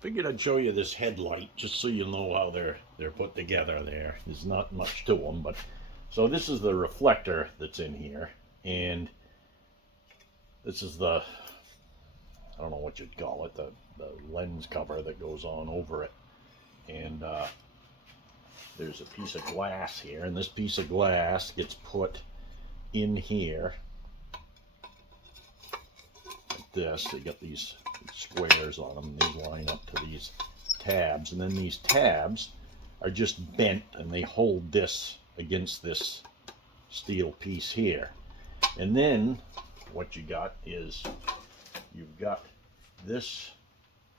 Figured I'd show you this headlight just so you know how they're put together. There's not much to them, but so this is the reflector that's in here, and this is the, I don't know what you'd call it, the lens cover that goes on over it. And there's a piece of glass here, and this piece of glass gets put in here like this. They got these squares on them, and they line up to these tabs, and then these tabs are just bent and they hold this against this steel piece here. And then what you got is you've got this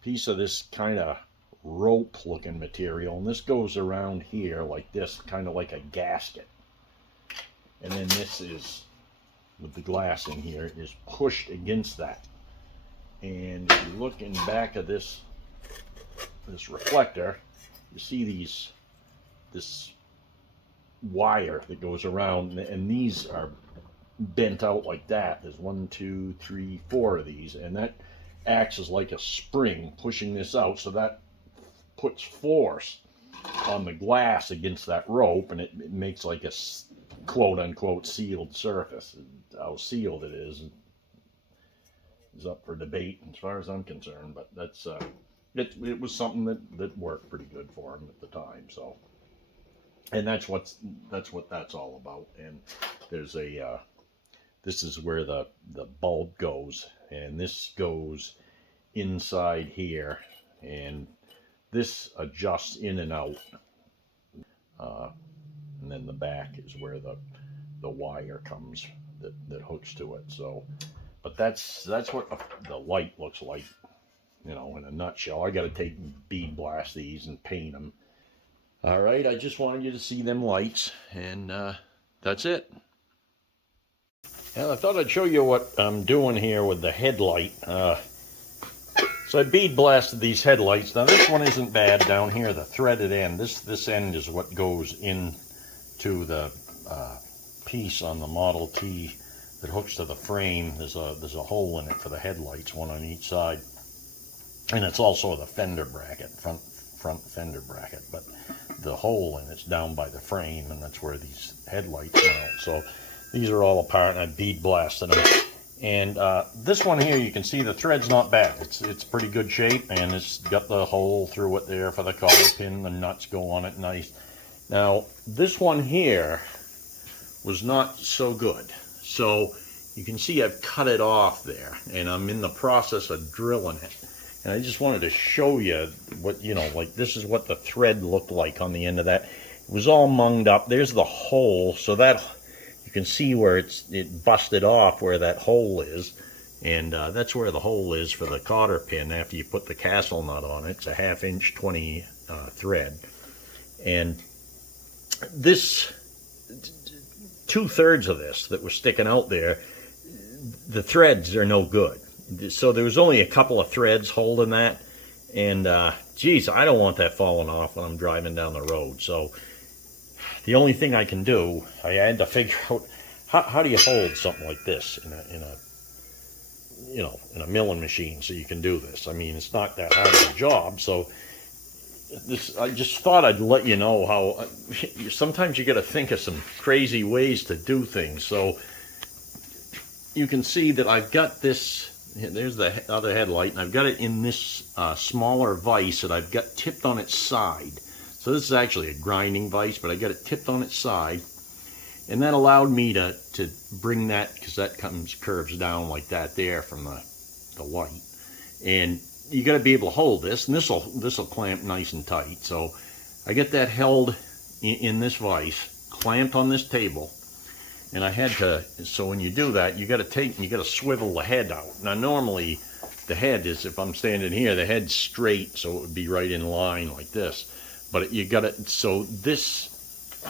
piece of this kind of rope looking material, and this goes around here like this, kind of like a gasket. And then this is, with the glass in here, is pushed against that. And if you look in back of this reflector, you see this wire that goes around, and these are bent out like that. There's 1, 2, 3, 4 of these, and that acts as like a spring pushing this out, so that puts force on the glass against that rope, and it makes like a quote unquote sealed surface. How sealed it is up for debate as far as I'm concerned, but that's it was something that worked pretty good for him at the time. So, and that's what that's all about. And there's a this is where the bulb goes, and this goes inside here, and this adjusts in and out, and then the back is where the wire comes that hooks to it. So, but that's what the light looks like, you know, in a nutshell. I got to take and bead blast these and paint them. All right, I just wanted you to see them lights, and that's it. And I thought I'd show you what I'm doing here with the headlight. So I bead blasted these headlights. Now this one isn't bad down here, the threaded end. This end is what goes into the piece on the Model T that hooks to the frame. There's a hole in it for the headlights, one on each side, and it's also the fender bracket, front fender bracket. But the hole in it's down by the frame, and that's where these headlights mount. So these are all apart, and I bead blasted them. And this one here, you can see the thread's not bad. It's pretty good shape, and it's got the hole through it there for the cotter pin. The nuts go on it nice. Now this one here was not so good, so you can see I've cut it off there, and I'm in the process of drilling it. And I just wanted to show you what, you know, like this is what the thread looked like on the end of that. It was all munged up. There's the hole, so that you can see where it busted off where that hole is, and that's where the hole is for the cotter pin after you put the castle nut on it. It's a 1/2 inch 20 thread, and this 2/3 of this that was sticking out there, the threads are no good. So there was only a couple of threads holding that, and geez, I don't want that falling off when I'm driving down the road. So the only thing I can do, I had to figure out how do you hold something like this in a milling machine so you can do this. I mean, it's not that hard of a job. So I just thought I'd let you know how sometimes you got to think of some crazy ways to do things. So you can see that I've got this. There's the other headlight, and I've got it in this smaller vise that I've got tipped on its side. So this is actually a grinding vise, but I got it tipped on its side, and that allowed me to bring that, because that curves down like that there from the light, and you got to be able to hold this, and this will clamp nice and tight. So I get that held in this vise, clamped on this table, and I had to. So when you do that, you got to swivel the head out. Now normally the head is, if I'm standing here, the head's straight, so it would be right in line like this. But you got it. So this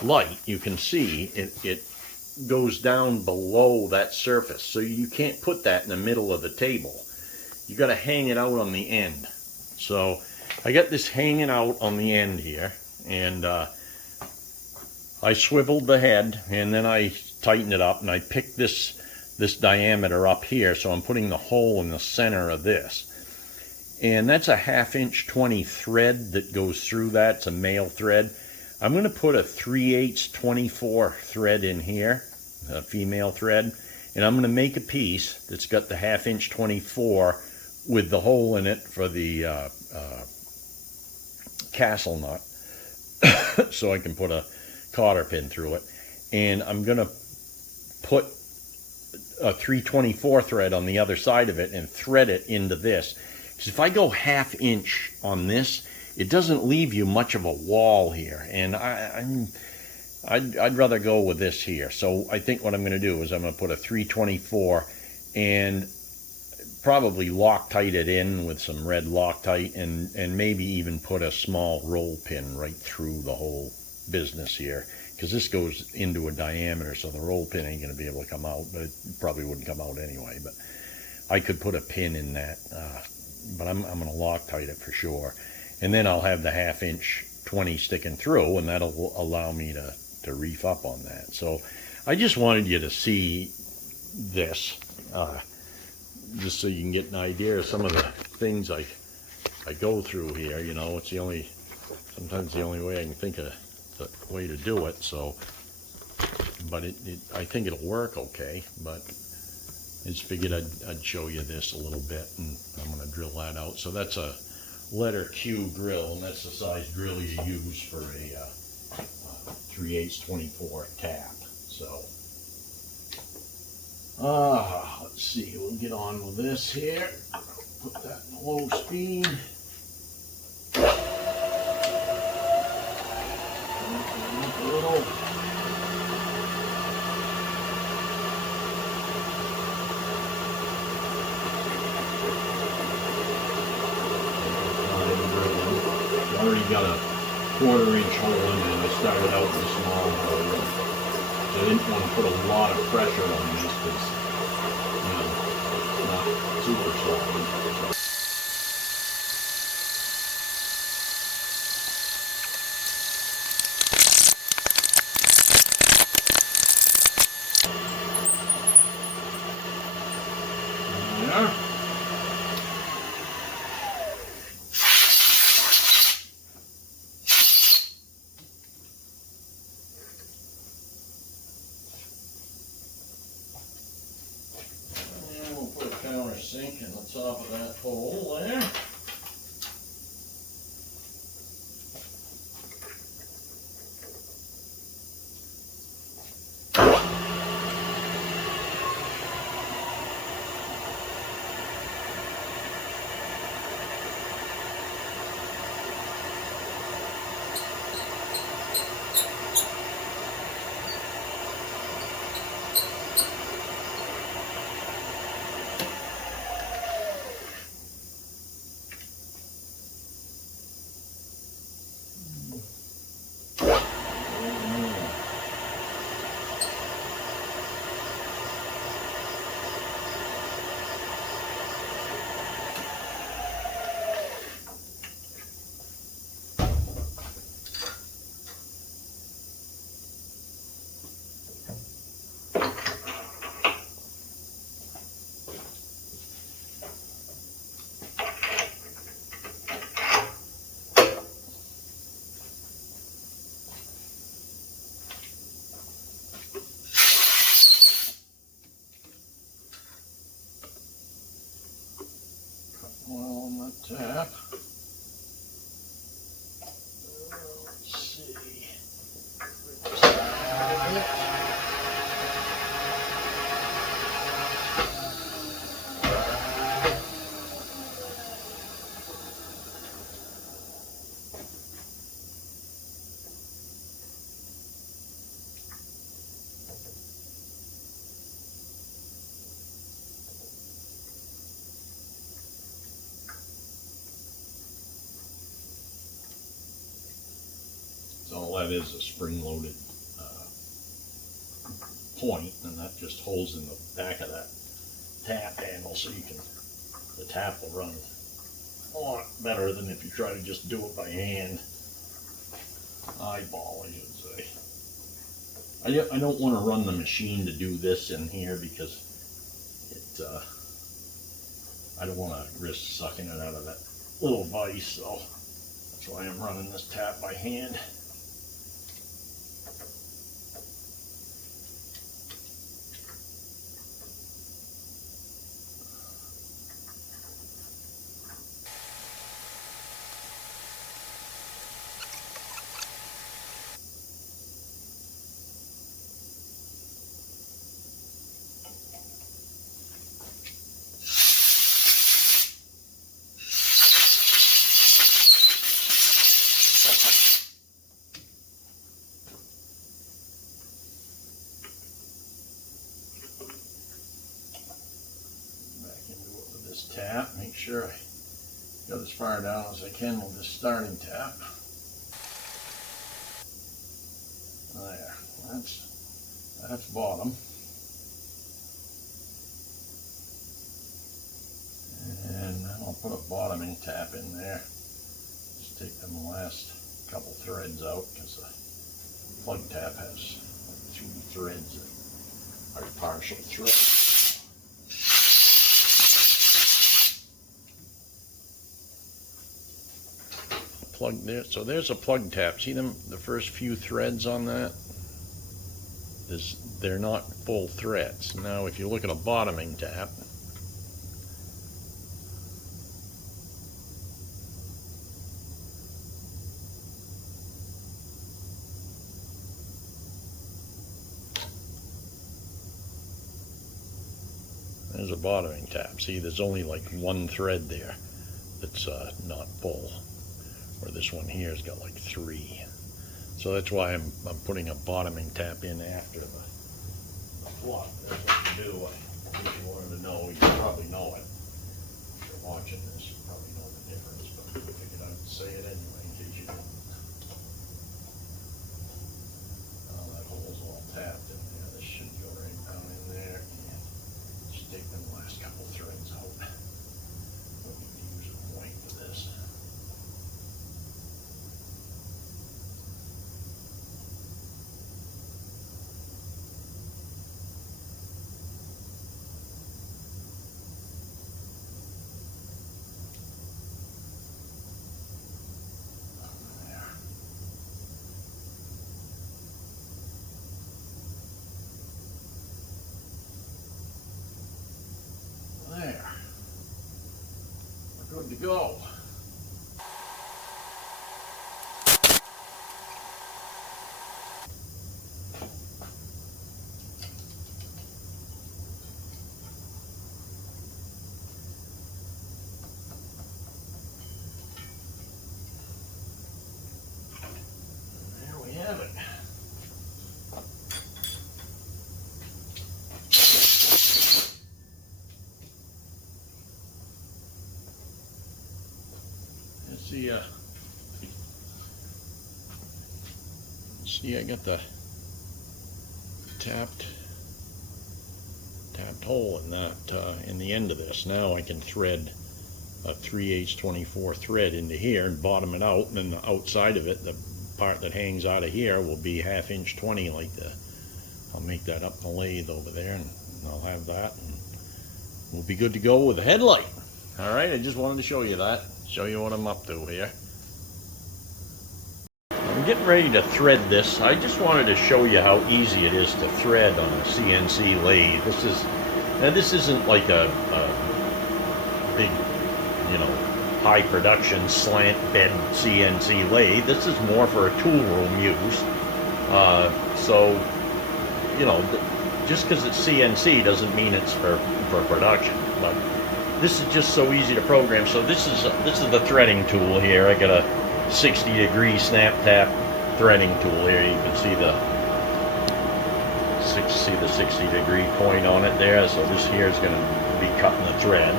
light, you can see it goes down below that surface, so you can't put that in the middle of the table. You got to hang it out on the end. So I got this hanging out on the end here, and I swiveled the head, and then I tightened it up, and I picked this diameter up here, so I'm putting the hole in the center of this. and that's a 1/2 inch 20 thread that goes through that. It's a male thread. I'm going to put a 3/8 24 thread in here, a female thread, and I'm going to make a piece that's got the 1/2 inch 24 with the hole in it for the castle nut, so I can put a cotter pin through it. And I'm going to put a 3/24 thread on the other side of it and thread it into this. Because if I go 1/2 inch on this, it doesn't leave you much of a wall here, and I'd rather go with this here. So I think what I'm going to do is I'm going to put a 3/24 and probably Loctite it in with some red Loctite, and maybe even put a small roll pin right through the whole business here, because this goes into a diameter, so the roll pin ain't going to be able to come out, but it probably wouldn't come out anyway. But I could put a pin in that, but I'm going to Loctite it for sure. And then I'll have the 1/2 inch 20 sticking through, and that'll allow me to reef up on that. So I just wanted you to see this, just so you can get an idea of some of the things I go through here. You know, it's sometimes the only way I can think of the way to do it. So, but I think it'll work okay. But I just figured I'd show you this a little bit, and I'm going to drill that out. So that's a letter Q grill, and that's the size drill you use for a 3/8 24 tap. So let's see, we'll get on with this here. Put that in low speed. A little. Already got a 1/4 inch hole in it. I started out with a small hole. So I didn't want to put a lot of pressure on this because, you know, it's not super solid. There. Sink in the top of that hole there. Tap. Let's see. All that is a spring-loaded point, and that just holds in the back of that tap handle, so the tap will run a lot better than if you try to just do it by hand. Eyeball, I should say. I don't want to run the machine to do this in here because I don't want to risk sucking it out of that little vise, so that's why I'm running this tap by hand. Tap, make sure I got as far down as I can with this starting tap. There, that's bottom. And I'll put a bottoming tap in there. Just take them last couple threads out, because the plug tap has 2 threads that are partial threads. Plug there, so there's a plug tap. See them, the first few threads on that? They're not full threads. Now if you look at a bottoming tap, there's a bottoming tap. See, there's only like 1 thread there that's not full. Or this one here has got like 3. So that's why I'm putting a bottoming tap in after the plug. That's what you do. If you wanted to know, you probably know it. If you're watching this, you probably know the difference, but I figured I'd say it anyway in case you didn't. That hole's all tapped in there. This should go right down in there. And just take them last couple threads out. Don't need to use a point for this. There. We're good to go. There we have it. See, I got the tapped hole in that in the end of this. Now I can thread a 3/8 24 thread into here and bottom it out, and then the outside of it, the part that hangs out of here, will be 1/2 inch 20 like the. I'll make that up in the lathe over there, and I'll have that, and we'll be good to go with the headlight. All right, I just wanted to show you that. Show you what I'm up to here. I'm getting ready to thread this. I just wanted to show you how easy it is to thread on a CNC lathe. This isn't like a big, high production slant bed CNC lathe. This is more for a tool room use. So, just because it's CNC doesn't mean it's for production. But this is just so easy to program. So this is the threading tool here. I got a 60-degree snap tap threading tool here. You can see the 60-degree point on it there. So this here is going to be cutting the thread,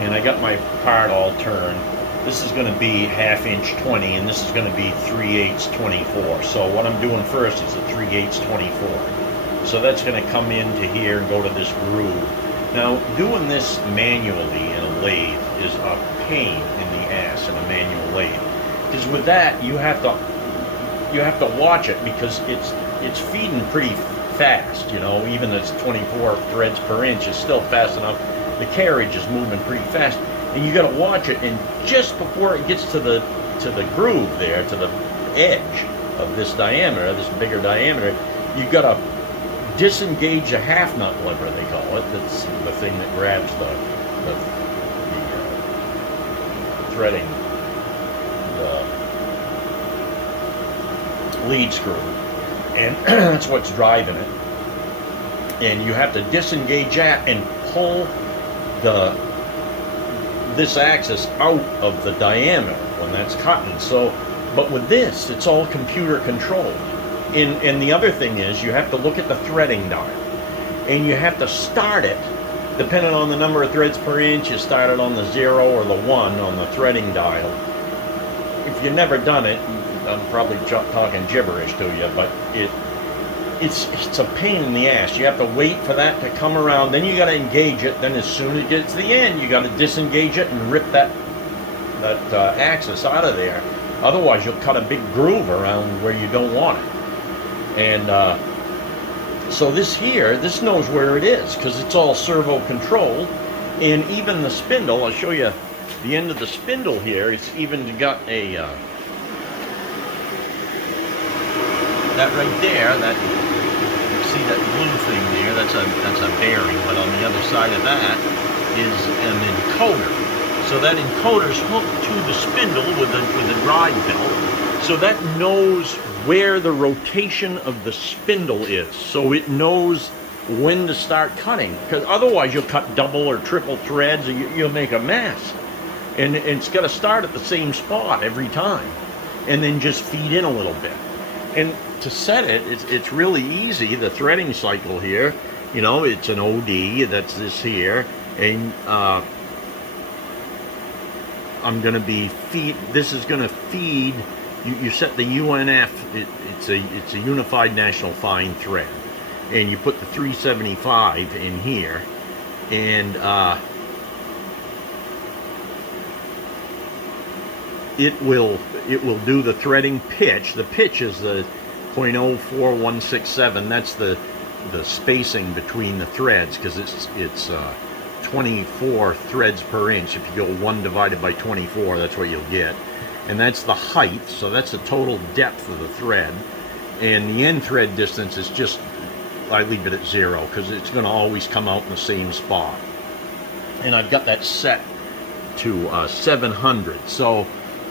and I got my part all turned. This is going to be 1/2 inch 20, and this is going to be 3/8 24. So what I'm doing first is a 3/8 24. So that's going to come into here and go to this groove. Now, doing this manually in a lathe is a pain in the ass in a manual lathe, because with that you have to watch it, because it's feeding pretty fast. Even it's 24 threads per inch is still fast enough. The carriage is moving pretty fast, and you got to watch it. And just before it gets to the groove there, to the edge of this diameter, this bigger diameter, you got to disengage a half nut lever, they call it. That's the thing that grabs the threading, the lead screw, and that's what's driving it. And you have to disengage that and pull this axis out of the diameter when that's cutting. So, but with this, it's all computer controlled. And the other thing is, you have to look at the threading dial, and you have to start it, depending on the number of threads per inch, you start it on the 0 or the 1 on the threading dial. If you've never done it, I'm probably talking gibberish to you, but it's a pain in the ass. You have to wait for that to come around, then you got to engage it, then as soon as it gets to the end, you got to disengage it and rip that axis out of there. Otherwise, you'll cut a big groove around where you don't want it. And so this knows where it is because it's all servo controlled. And even the spindle, I'll show you the end of the spindle here. It's even got a that right there, that you see that blue thing there, that's a bearing, but on the other side of that is an encoder. So that encoder's hooked to the spindle with a drive belt. So that knows where the rotation of the spindle is. So it knows when to start cutting. Because otherwise you'll cut double or triple threads and you'll make a mess. And it's got to start at the same spot every time. And then just feed in a little bit. And to set it, it's really easy. The threading cycle here, you know, it's an OD, that's this here. And I'm going to be this is going to feed, you set the UNF, it's a Unified National Fine Thread, and you put the 375 in here, and it will do the threading pitch. The pitch is the 0.04167. That's the spacing between the threads, because it's 24 threads per inch. If you go 1 divided by 24, that's what you'll get. And that's the height, so that's the total depth of the thread. And the end thread distance is just, I leave it at 0 because it's going to always come out in the same spot. And I've got that set to 700, so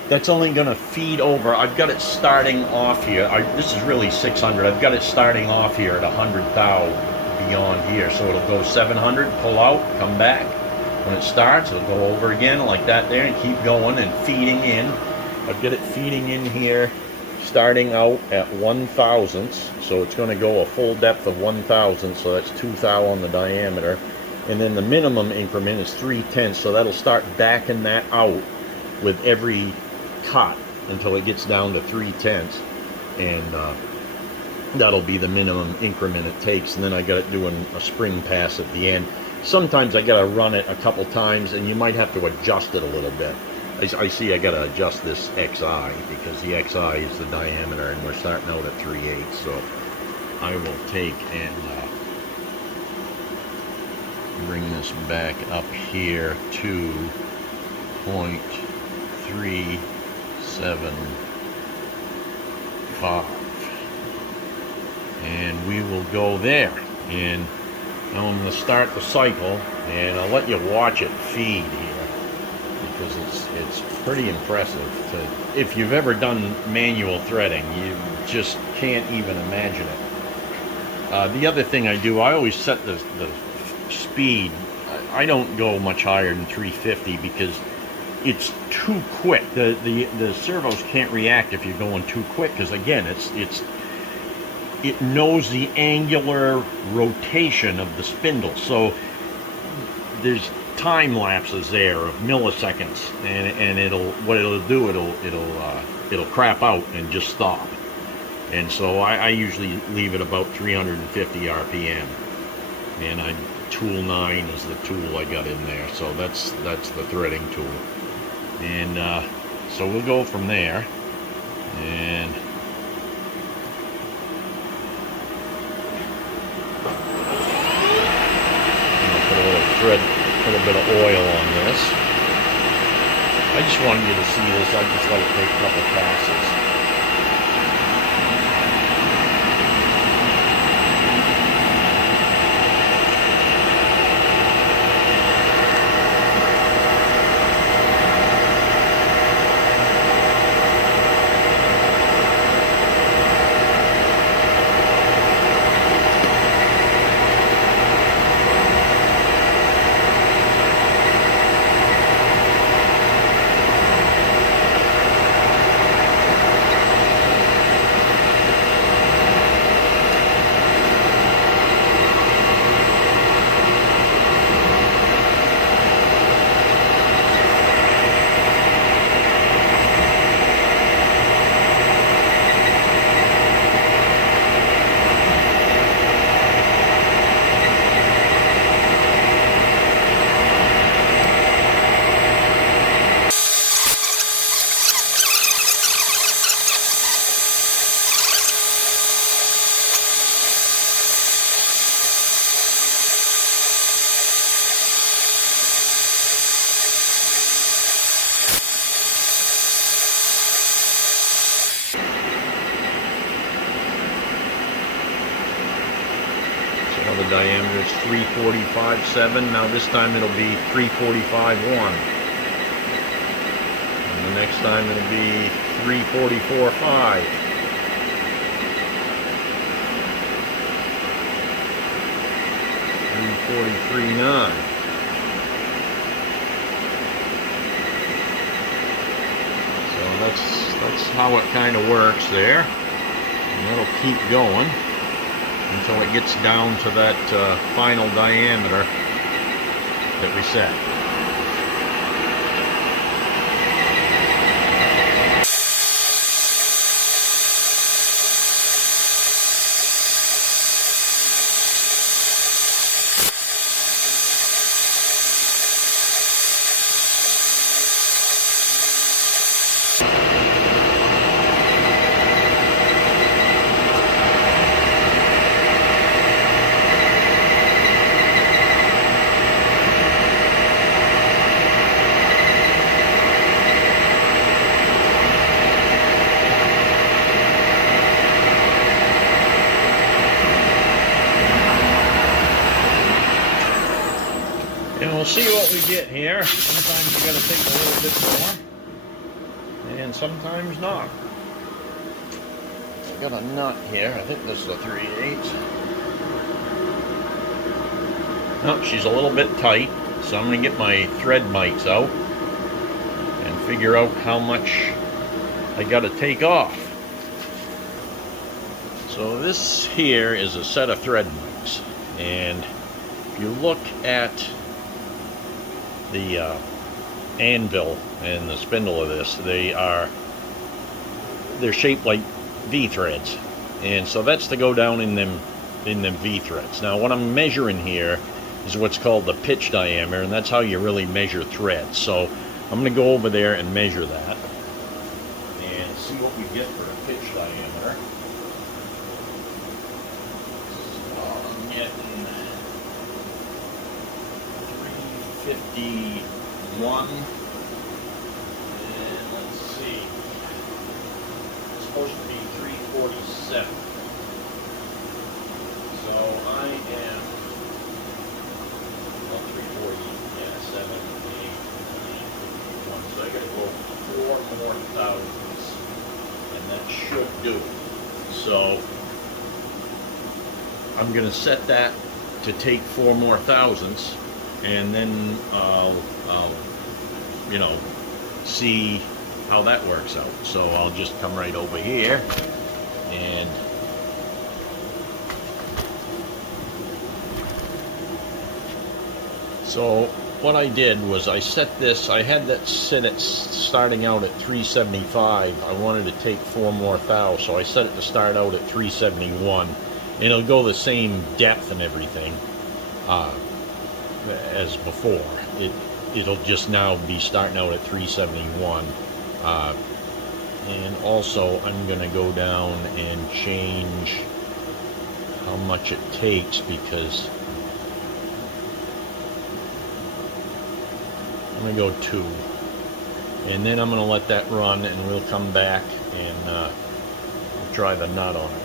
that's only going to feed over. I've got it starting off here. This is really 600. I've got it starting off here at 100 thou beyond here, so it'll go 700, pull out, come back. When it starts, it'll go over again like that there and keep going and feeding in. I've got it feeding in here, starting out at 1,000, so it's going to go a full depth of 1,000, so that's 2 thou on the diameter. And then the minimum increment is 3/10, so that'll start backing that out with every cut until it gets down to 3/10, and that'll be the minimum increment it takes. And then I got it doing a spring pass at the end. Sometimes I got to run it a couple times, and you might have to adjust it a little bit. I see I got to adjust this XI because the XI is the diameter, and we're starting out at 3/8. So I will take and bring this back up here to 0.375, and we will go there. And now I'm going to start the cycle, and I'll let you watch it feed here because it's pretty impressive. If you've ever done manual threading, you just can't even imagine it. The other thing I do, I always set the speed. I don't go much higher than 350 because it's too quick. The servos can't react if you're going too quick, because again, it knows the angular rotation of the spindle. So there's time lapses there of milliseconds, and it'll crap out and just stop. And so I usually leave it about 350 RPM, and tool 9 is the tool I got in there, so that's the threading tool. And so we'll go from there, and put a little bit of oil on this. I just wanted you to see this. I just let it take a couple passes. The diameter is 345.7. Now this time it'll be 345.1. And the next time it'll be 344.5. $343.9. So that's how it kind of works there. And that'll keep going until it gets down to that final diameter that we set. And we'll see what we get here. Sometimes you got to take a little bit more, and sometimes not. I got a nut here. I think this is a 3/8. Oh, she's a little bit tight, so I'm going to get my thread mites out and figure out how much I got to take off. So this here is a set of thread mites, and if you look at the anvil and the spindle of this, they're shaped like V threads, and so that's to go down in them V threads. Now what I'm measuring here is what's called the pitch diameter, and that's how you really measure threads. So I'm going to go over there and measure that and see what we get for a pitch diameter. So I'm getting 351, and let's see, it's supposed to be 347. So I am, well, 340, yeah, 7, 8, 9, 1. So I got to go 4 more thousandths, and that should do it. So I'm going to set that to take 4 more thousandths, and then I'll you know, see how that works out. So I'll just come right over here, and so what I did was I set this, I had that set it starting out at 375. I wanted to take 4 more thou, so I set it to start out at 371, and it'll go the same depth and everything as before. It'll just now be starting out at 371. And also I'm going to go down and change how much it takes, because I'm going to go 2. And then I'm going to let that run, and we'll come back and try the nut on it.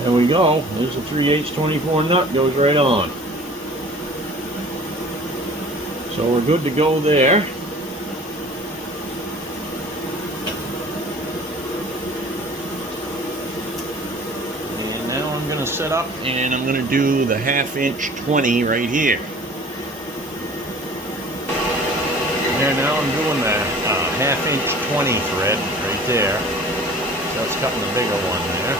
There we go. There's a 3/8 24 nut, goes right on. So we're good to go there. And now I'm going to set up and I'm going to do the 1/2" 20 right here. There, now I'm doing the 1/2" 20 thread right there. That's cutting the bigger one there.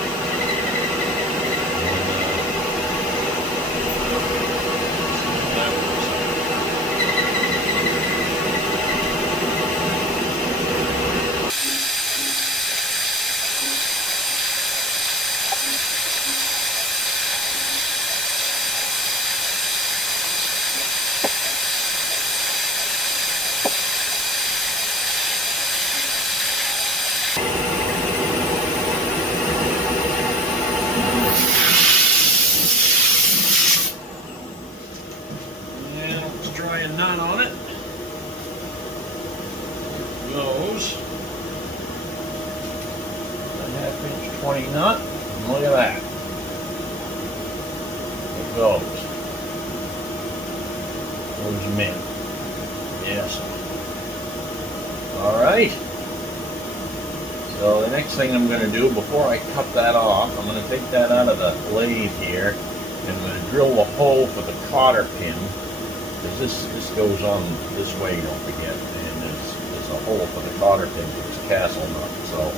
Nut on it. Goes a 1/2" 20 nut. And look at that. It goes. Goes them in. Yes. All right. So the next thing I'm going to do before I cut that off, I'm going to take that out of the lathe here, and I'm going to drill a hole for the cotter pin. Because this goes on this way, don't forget, and there's a hole for the cotter pin for this castle nut. So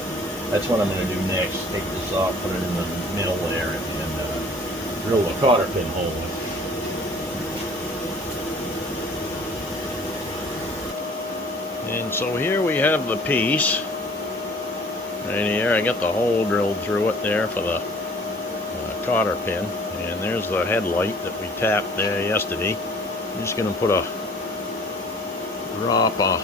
that's what I'm going to do next. Take this off, put it in the middle there, and drill the cotter pin hole in. And so here we have the piece right here. I got the hole drilled through it there for the cotter pin, and there's the headlight that we tapped there yesterday. I'm just going to put a drop of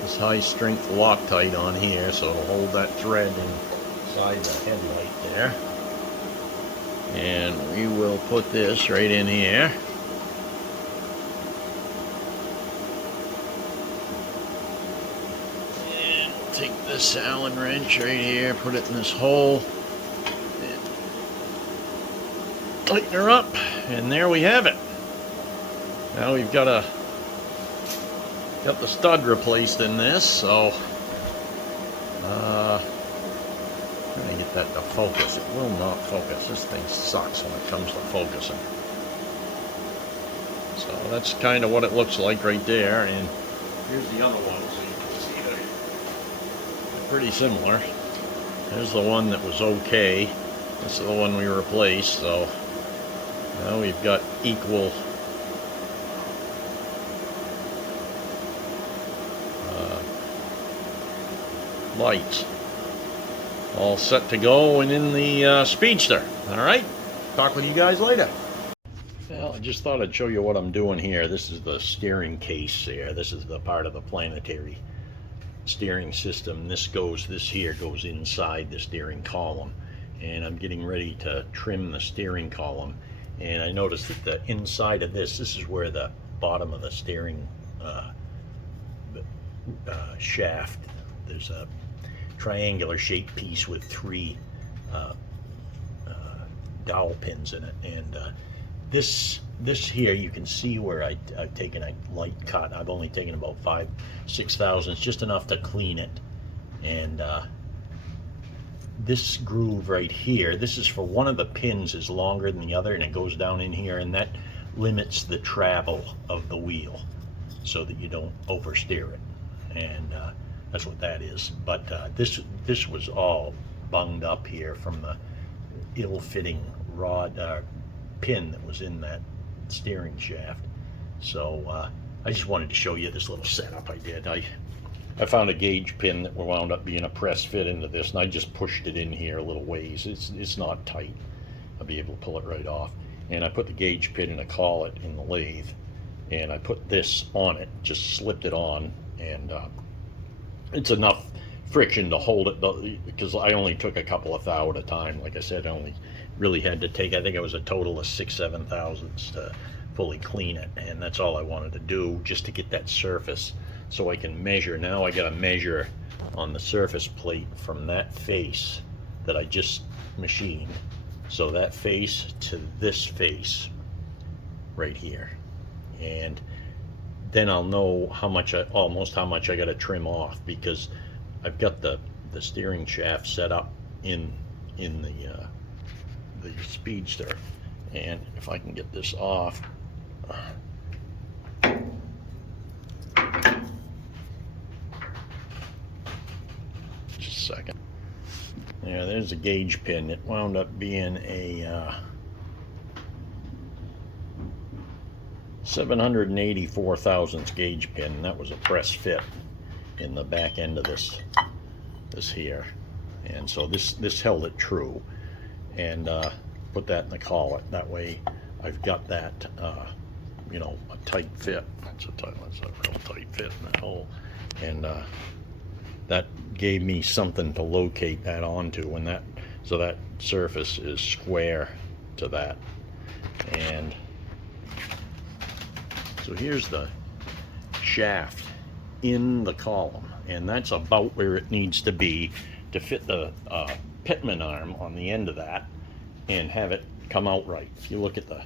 this high strength Loctite on here so it'll hold that thread inside the headlight there. And we will put this right in here. And take this Allen wrench right here, put it in this hole, and tighten her up, and there we have it. Now we've got the stud replaced in this, so trying to get that to focus. It will not focus. This thing sucks when it comes to focusing. So that's kind of what it looks like right there. And here's the other one, so you can see they're pretty similar. There's the one that was okay. This is the one we replaced. So now we've got equal lights all set to go and in the speedster. All right, talk with you guys later. Well, I just thought I'd show you what I'm doing here. This is the steering case here. This is the part of the planetary steering system. This here goes inside the steering column, and I'm getting ready to trim the steering column. And I noticed that the inside of this is where the bottom of the steering shaft, there's a triangular shaped piece with 3 dowel pins in it, and this here, you can see where I've taken a light cut. I've only taken about 5-6 thousandths, just enough to clean it. And this groove right here, this is for one of the pins is longer than the other, and it goes down in here, and that limits the travel of the wheel so that you don't oversteer it. And that's what that is. But this was all bunged up here from the ill-fitting rod pin that was in that steering shaft. So I just wanted to show you this little setup I did. I found a gauge pin that wound up being a press fit into this, and I just pushed it in here a little ways. It's not tight. I'll be able to pull it right off. And I put the gauge pin in a collet in the lathe, and I put this on it, just slipped it on, and it's enough friction to hold it, because I only took a couple of thou at a time. Like I said, I only really had to take, I think it was a total of 6-7 thousandths to fully clean it, and that's all I wanted to do, just to get that surface so I can measure. Now I got to measure on the surface plate from that face that I just machined, so that face to this face right here, and then I'll know how much almost how much I got to trim off, because I've got the steering shaft set up in the speedster. And if I can get this off, just a second. Yeah, there's a gauge pin. It wound up being a 784 thousandths gauge pin. That was a press fit in the back end of this here, and so this held it true. And put that in the collet. That way I've got that you know, a tight fit. That's a real tight fit in that hole. And that gave me something to locate that onto, and so that surface is square to that. And so here's the shaft in the column, and that's about where it needs to be to fit the pitman arm on the end of that and have it come out right. If you look at the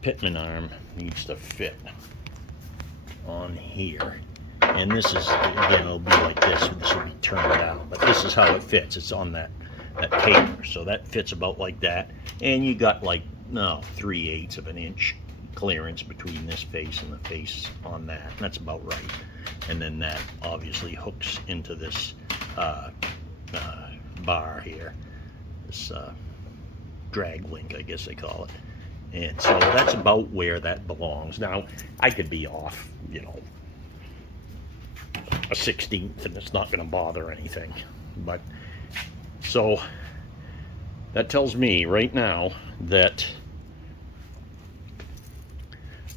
pitman arm, needs to fit on here, and this is, again, it'll be like this will be turned down, but this is how it fits. It's on that taper, so that fits about like that, and you got like 3/8 of an inch clearance between this face and the face on that, and that's about right. And then that obviously hooks into this bar here, this drag link, I guess they call it. And so that's about where that belongs. Now I could be off, you know, a 1/16, and it's not going to bother anything. But so that tells me right now that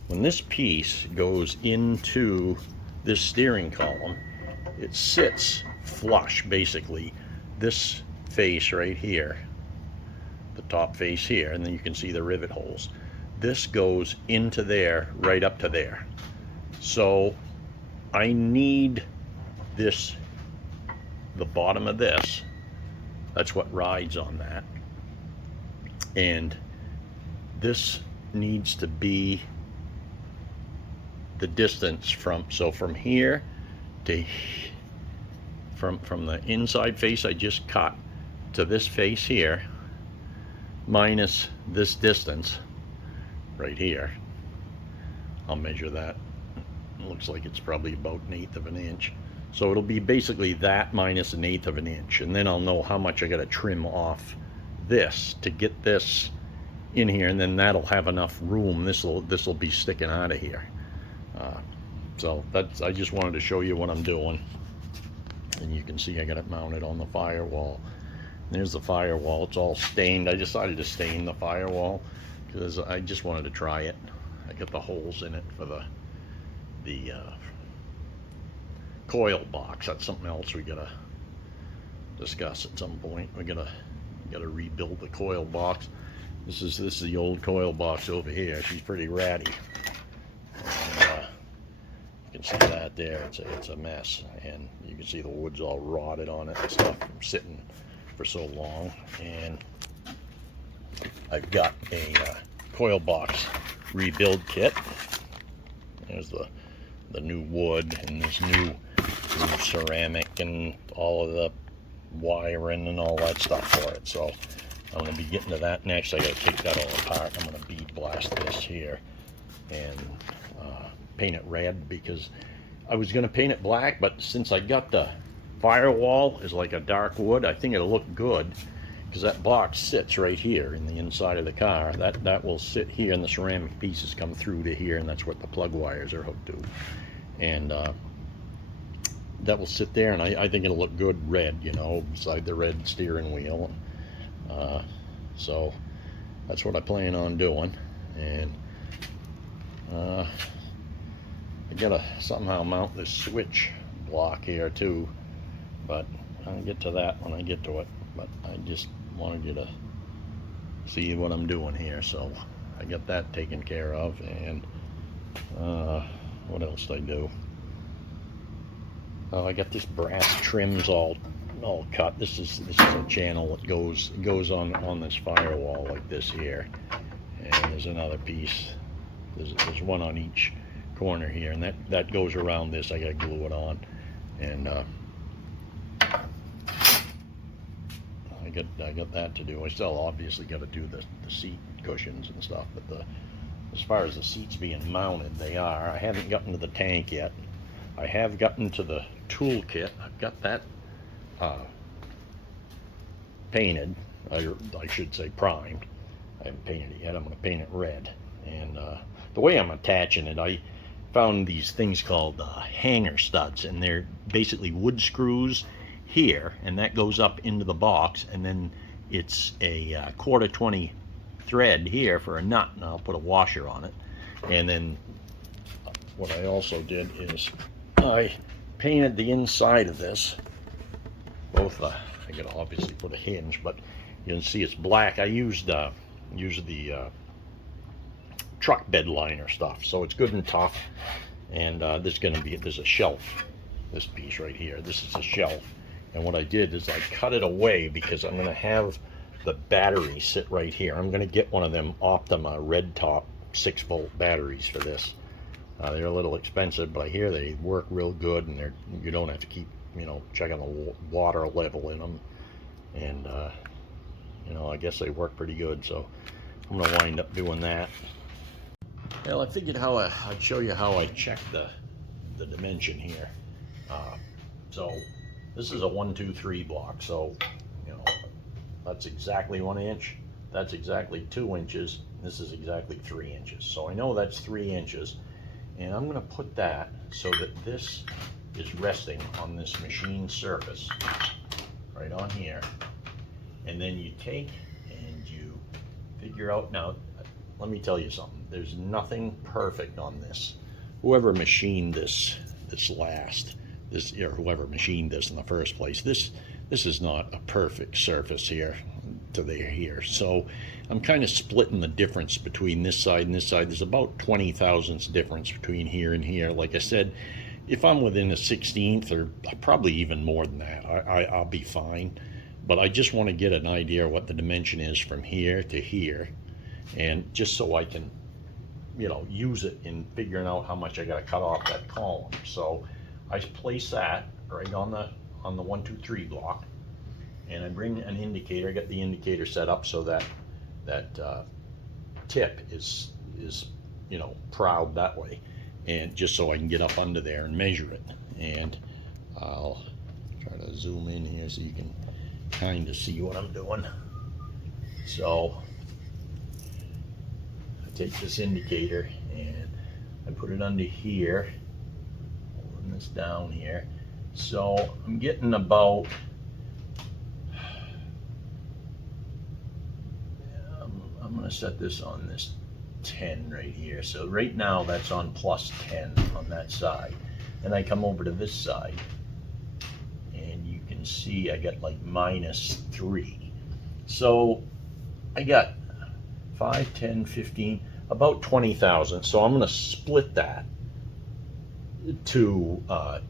when this piece goes into this steering column, it sits flush, basically. This face right here, the top face here, and then you can see the rivet holes. This goes into there, right up to there. So I need this, the bottom of this, that's what rides on that. And this needs to be the distance from here to from the inside face I just cut to this face here, minus this distance right here. I'll measure that. It looks like it's probably about 1/8 of an inch. So it'll be basically that minus 1/8 of an inch, and then I'll know how much I got to trim off this to get this in here, and then that'll have enough room. This'll be sticking out of here. So I just wanted to show you what I'm doing, and you can see I got it mounted on the firewall. There's the firewall. It's all stained. I decided to stain the firewall because I just wanted to try it. I got the holes in it for the coil box. That's something else we gotta discuss at some point. We gotta rebuild the coil box. This is the old coil box over here. She's pretty ratty. And, you can see that there. It's a mess, and you can see the wood's all rotted on it and stuff from sitting for so long. And I've got a coil box rebuild kit. There's the new wood and this new ceramic and all of the wiring and all that stuff for it. So I'm going to be getting to that next. I got to take that all apart. I'm going to bead blast this here and paint it red, because I was going to paint it black, but since I got the firewall is like a dark wood, I think it'll look good, because that box sits right here in the inside of the car. That will sit here, and the ceramic pieces come through to here, and that's what the plug wires are hooked to. And that will sit there, and I think it'll look good red, you know, beside the red steering wheel. So that's what I plan on doing. And I gotta somehow mount this switch block here too, but I'll get to that when I get to it. But I just wanted you to see what I'm doing here, so I got that taken care of. And what else did I do? Oh, I got this brass trims all cut. This is a channel that goes on this firewall like this here, and there's another piece. There's one on each corner here, and that goes around this. I gotta glue it on, and I got that to do. I still obviously got to do the seat cushions and stuff, but as far as the seats being mounted, they are. I haven't gotten to the tank yet. I have gotten to the tool kit. I've got that painted. I should say primed. I haven't painted it yet. I'm going to paint it red. And the way I'm attaching it, I found these things called hanger studs, and they're basically wood screws here, and that goes up into the box, and then it's a 1/4-20 thread here for a nut, and I'll put a washer on it. And then what I also did is I painted the inside of this. Both I gotta obviously put a hinge, but you can see it's black. I used the truck bed liner stuff, so it's good and tough. And there's a shelf. This piece right here, this is a shelf. And what I did is I cut it away, because I'm going to have the battery sit right here. I'm going to get one of them Optima red top 6-volt batteries for this. They're a little expensive, but I hear they work real good, and you don't have to keep, you know, checking the water level in them. And you know, I guess they work pretty good, so I'm going to wind up doing that. Well, I figured I'd show you how I check the dimension here. So this is a 1, 2, 3 block, so you know that's exactly 1 inch. That's exactly 2 inches. This is exactly 3 inches. So I know that's 3 inches, and I'm going to put that so that this is resting on this machine surface right on here. And then you take and you figure out. Now, let me tell you something. There's nothing perfect on this. Whoever machined this or whoever machined this in the first place, this is not a perfect surface here to here. So I'm kind of splitting the difference between this side and this side. There's about 20 thousandths difference between here and here. Like I said, if I'm within a 1/16 or probably even more than that, I'll be fine. But I just want to get an idea of what the dimension is from here to here, and just so I can, you know, use it in figuring out how much I got to cut off that column. So I place that right on the 1, 2, 3 block, and I bring an indicator. I got the indicator set up so that tip is you know, proud that way, and just so I can get up under there and measure it. And I'll try to zoom in here so you can kind of see what I'm doing. So I take this indicator and I put it under here, holding this down here. So I'm getting about, I'm going to set this on this 10 right here. So right now that's on plus 10 on that side. And I come over to this side and you can see I got like -3. So I got 5, 10, 15, about 20 thousandths. So I'm going to split that to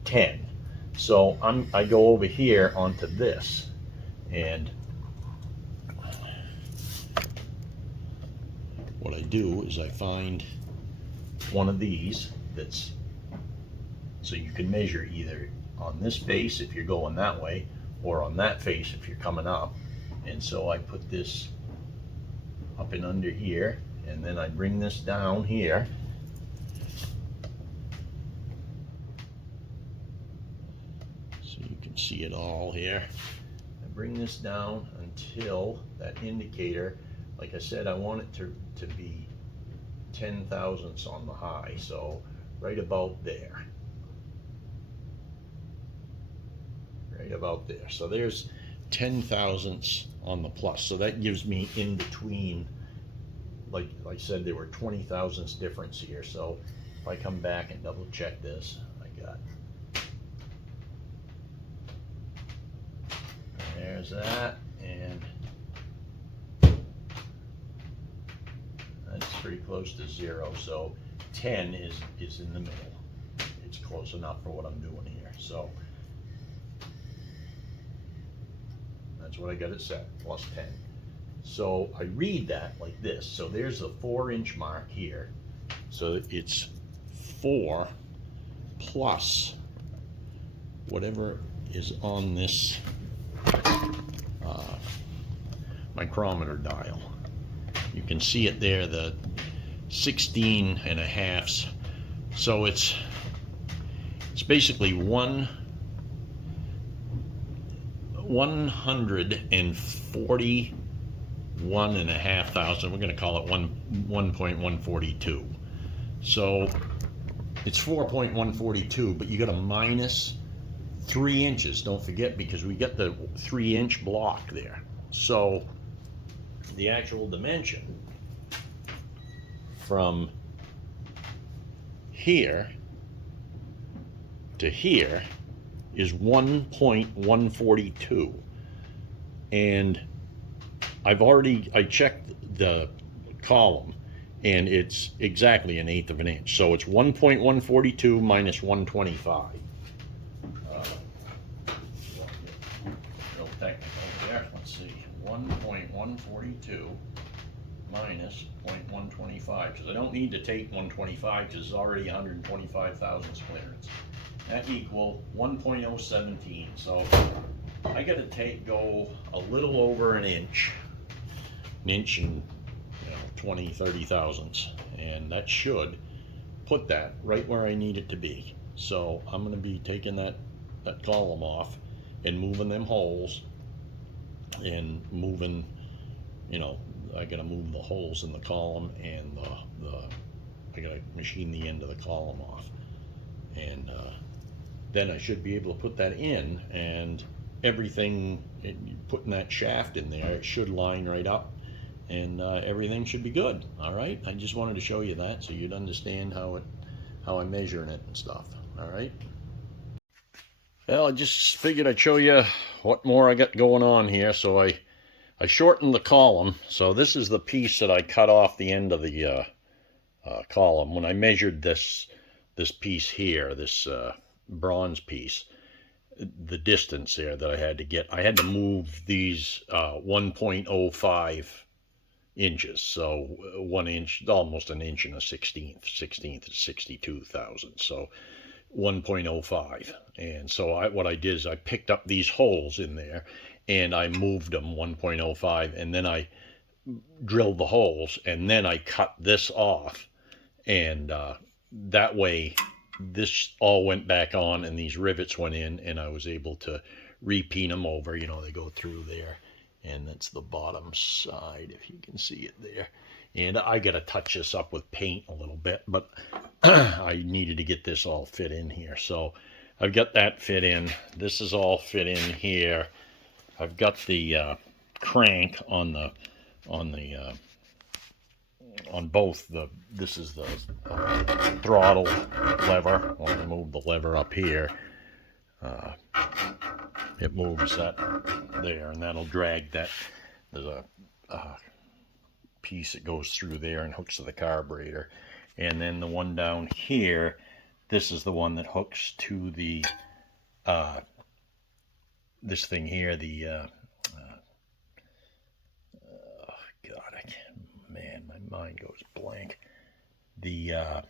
10. So I go over here onto this, and what I do is I find one of these that's, so you can measure either on this face if you're going that way, or on that face if you're coming up. And so I put this up and under here, and then I bring this down here. So you can see it all here. I bring this down until that indicator, like I said, I want it to be 10 thousandths on the high, so right about there. Right about there. So there's 10 thousandths on the plus. So that gives me in between, like I said, there were 20 thousandths difference here. So if I come back and double check this, I got, there's that, and that's pretty close to 0. So 10 is in the middle. It's close enough for what I'm doing here. So that's what I got it set, plus 10. So I read that like this. So there's a 4-inch mark here. So it's 4 plus whatever is on this micrometer dial. You can see it there, the 16.5. So it's basically 141.5 thousand. We're going to call it 1.142. So it's 4.142, but you got a -3 inches. Don't forget, because we get the 3-inch block there. So the actual dimension from here to here is 1.142, and I checked the column, and it's exactly 1/8 of an inch. So it's 1.142 minus 125. Real technical there. Let's see, 1.142 minus 0.125, because I don't need to take 125 because it's already 125 thousandths clearance. That equal 1.017. So I got to go a little over an inch and 20, 30 thousandths, and that should put that right where I need it to be. So I'm going to be taking that column off and moving them holes, and moving, I got to move the holes in the column, and I got to machine the end of the column off, and then I should be able to put that in, and everything, putting that shaft in there, it should line right up, and everything should be good. All right, I just wanted to show you that so you'd understand how I'm measuring it and stuff. All right. Well, I just figured I'd show you what more I got going on here. So I shortened the column. So this is the piece that I cut off the end of the column when I measured this piece here, this bronze piece. The distance there that I had to get, I had to move these 1.05 inches, so 1 inch, almost an inch and a 16th is 62 thousandths, so 1.05. And so what I did is I picked up these holes in there and I moved them 1.05, and then I drilled the holes, and then I cut this off, and that way this all went back on and these rivets went in, and I was able to repeat them over. You know, they go through there, and that's the bottom side, if you can see it there. And I got to touch this up with paint a little bit, but I needed to get this all fit in here. So I've got that fit in. This is all fit in here. I've got the crank on the on both the, this is the throttle lever. When I move the lever up here, it moves that there, and that'll drag that. There's a piece that goes through there and hooks to the carburetor. And then the one down here, this is the one that hooks to the this thing here, the oh God, I can't, man, my mind goes blank. The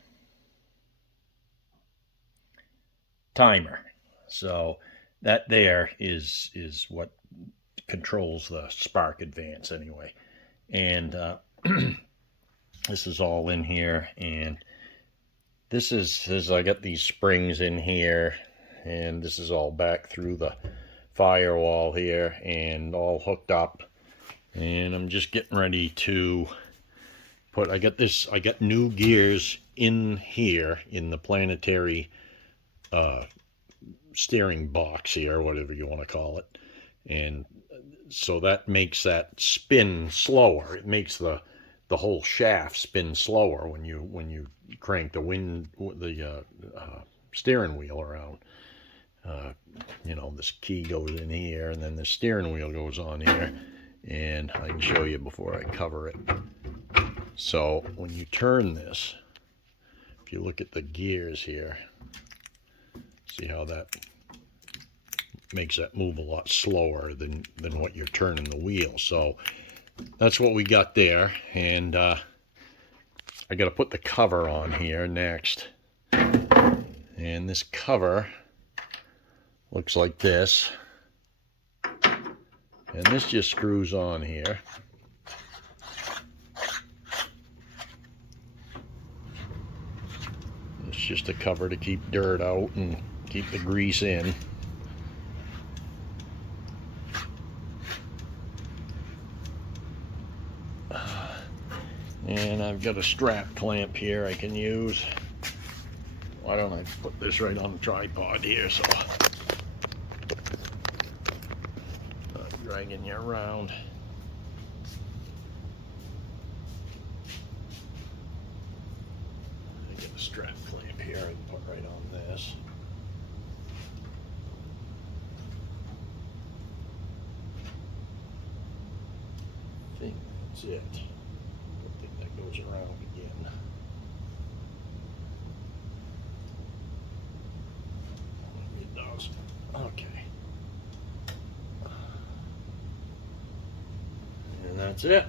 timer. So that there is what controls the spark advance anyway. And this is all in here, and this is I got these springs in here, and this is all back through the firewall here and all hooked up. And I'm just getting ready to put, I got new gears in here in the planetary steering box here, whatever you want to call it. And so that makes that spin slower. It makes the whole shaft spin slower when you crank the steering wheel around. You know, this key goes in here, and then the steering wheel goes on here, and I can show you before I cover it. So when you turn this, if you look at the gears here, see how that makes that move a lot slower than what you're turning the wheel. So that's what we got there, and I got to put the cover on here next. And this cover looks like this, and this just screws on here. It's just a cover to keep dirt out and keep the grease in. And I've got a strap clamp here I can use. Why don't I put this right on the tripod here, so not dragging you around. I get a strap clamp here I can put right on this. I think that's it. I think that goes around again. It does. Okay. And that's it.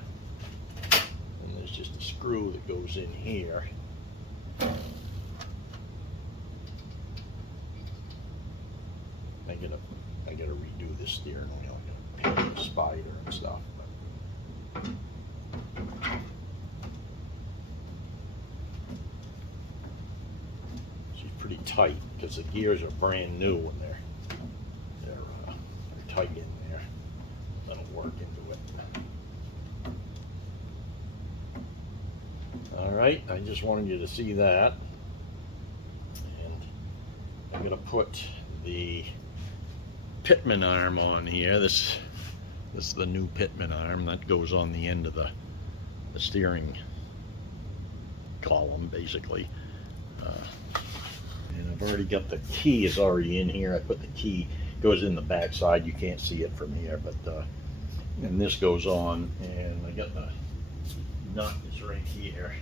And there's just a screw that goes in here. I gotta redo the steering wheel. I gotta paint the spider and stuff. She's pretty tight because the gears are brand new when they're tight in there. That'll work into it. All right, I just wanted you to see that. And I'm gonna put the Pitman arm on here. This is the new Pitman arm that goes on the end of the steering column, basically. And I've already got the key is already in here. I put the key, goes in the back side. You can't see it from here, but and this goes on, and I got the nut is right here.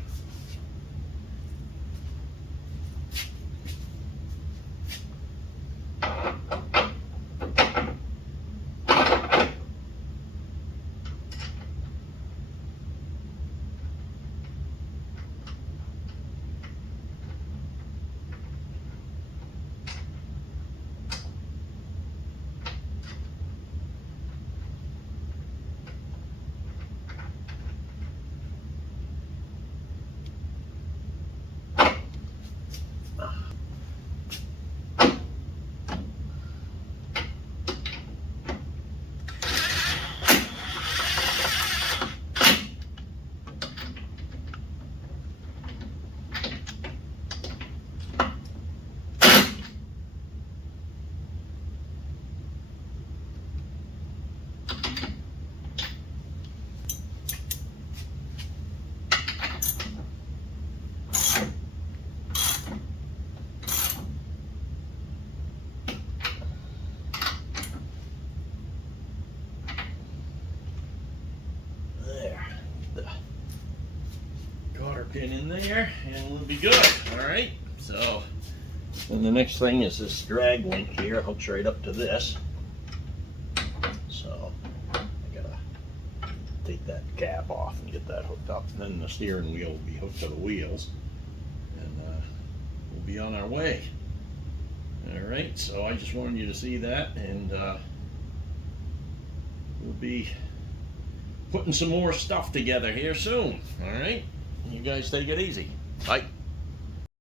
there, and we'll be good. All right. So, and the next thing is this drag link here. It hooks right up to this. So I gotta take that cap off and get that hooked up. Then the steering wheel will be hooked to the wheels, and we'll be on our way. All right. So I just wanted you to see that, and we'll be putting some more stuff together here soon. All right. You guys take it easy. Bye.